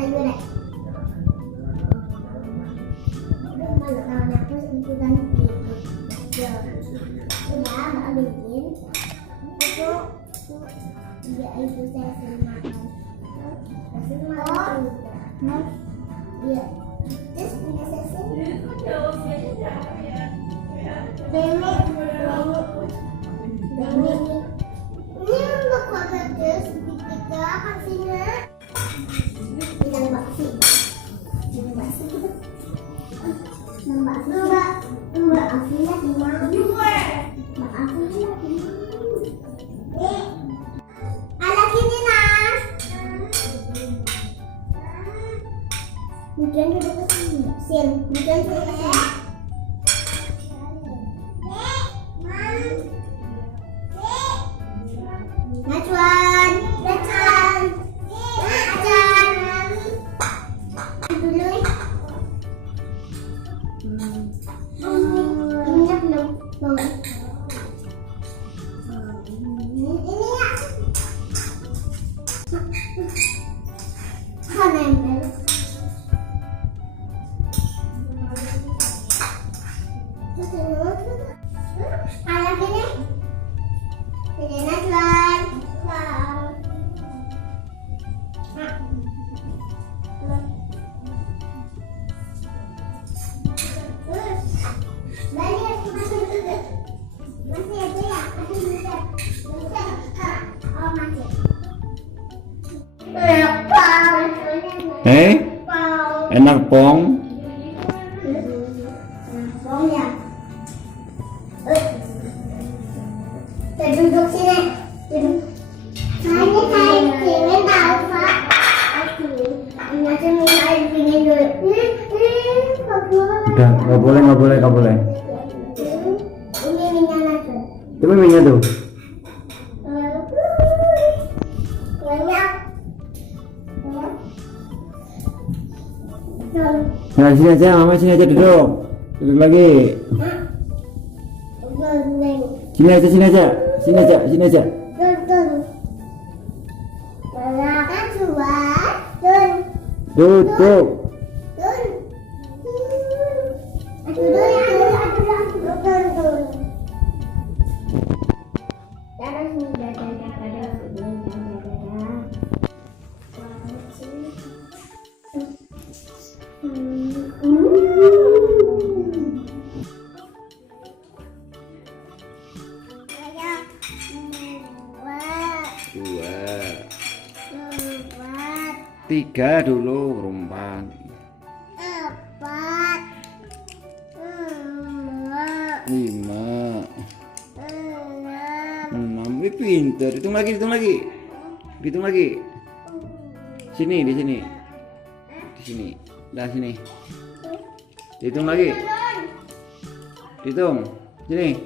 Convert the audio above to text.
sayuran. Malu kawan aku itu ganti. Udah, Mbak bikin. Itu dia itu saya sering makan. Sering makan juga. Iya. Terus punya saya sering. Bemi. Ini untuk makan terus dipikir hasilnya. Bilang bakso. Mbak Afina di mana? Mbak Afina di mana? Anak ini Nas. Hujan duduk ke sini. Hujan duduk ke sini. Najwan. Enak pong. Pong ya. Kita duduk sini. Duduk. Saya ingin tahu Pak. Saya ingin dulu. Udah, nggak boleh. Ini minyak tuh. Coba minyak tuh. Nah, sini aja, mama sini aja duduk lagi. Sini aja. Duduk. Tiga dulu rumpan. 4 5 6. Wih, pinter. Hitung lagi. Sini, di sini. Dah sini. Hitung lagi. Hitung. Sini.